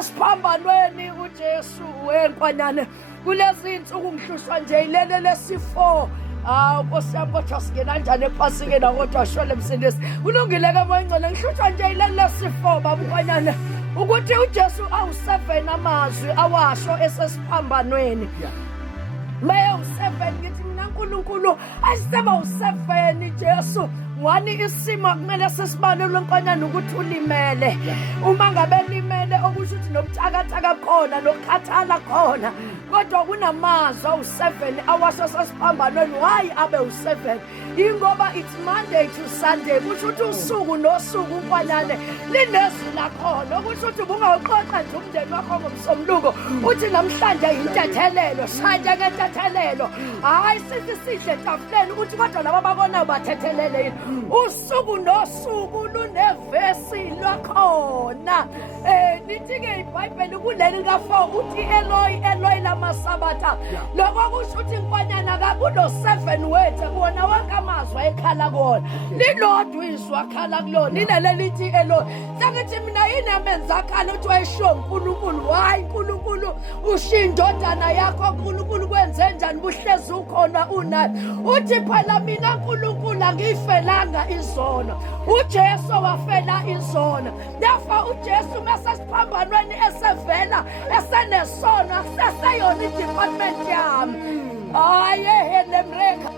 Siphambanweni uJesu wenkonyane kulezi insuku ngihlushwa nje ilele lesifo. Nkosi yami kodwa singena kanjani ephasike na kodwa shole msindisi kulungile ke moyingcele ngihlushwa nje ilele lesifo baba unkonyane ukuthi uJesu awu7 amazwi awasho esesiphambanweni. Maye u7 ngithi mina uNkulunkulu asiseba u7 Jesu. Wani isimo kumele sesibalelwe nkonyane ukuthi ulimele. Uma ngabe limele okusho ukuthi nobuthakathaka khona nokukhathala khona. Kodwa kunamazwi awu7 awasho sesiphambanweni. Why abe u7? Ingoba it's Monday to Sunday. Kusho ukuthi usuku nosuku nkonyane linezwi lakhona. Okusho ukuthi ubungawuxoxa nje umndeni wakho ngomsombuluko. Uthi namhlanje intethelelo, shaya ngentethelelo. Hayi sithi sihle tafuleni uthi kodwa laba babona bathethelele. Usuku nosuku lunevesi lakhona. Nithi-ke iBhayibheli kuleli ka4 uthi Eloi Eloi lama sabatha. Lokho kusho ukuthi nkonyana akakuno7 wethu kuwona wonke amazwi ekhala kona. Lilodwa izwi akhala kulona. Nilele lithi Eloi. Sakithi mina yini amenza akhala uthi wayisho uNkulunkulu. Hayi uNkulunkulu ushiya indodana yakho uNkulunkulu kwenze njani buhlezi ukhona unayo. Uthi phela mina uNkulunkulu angiyifelanga izono. uJesu wafela izono. Therefore uJesu mesesiphambanweni esevela esenesono akuseseyona idepartment yami. Hayi ehele mreka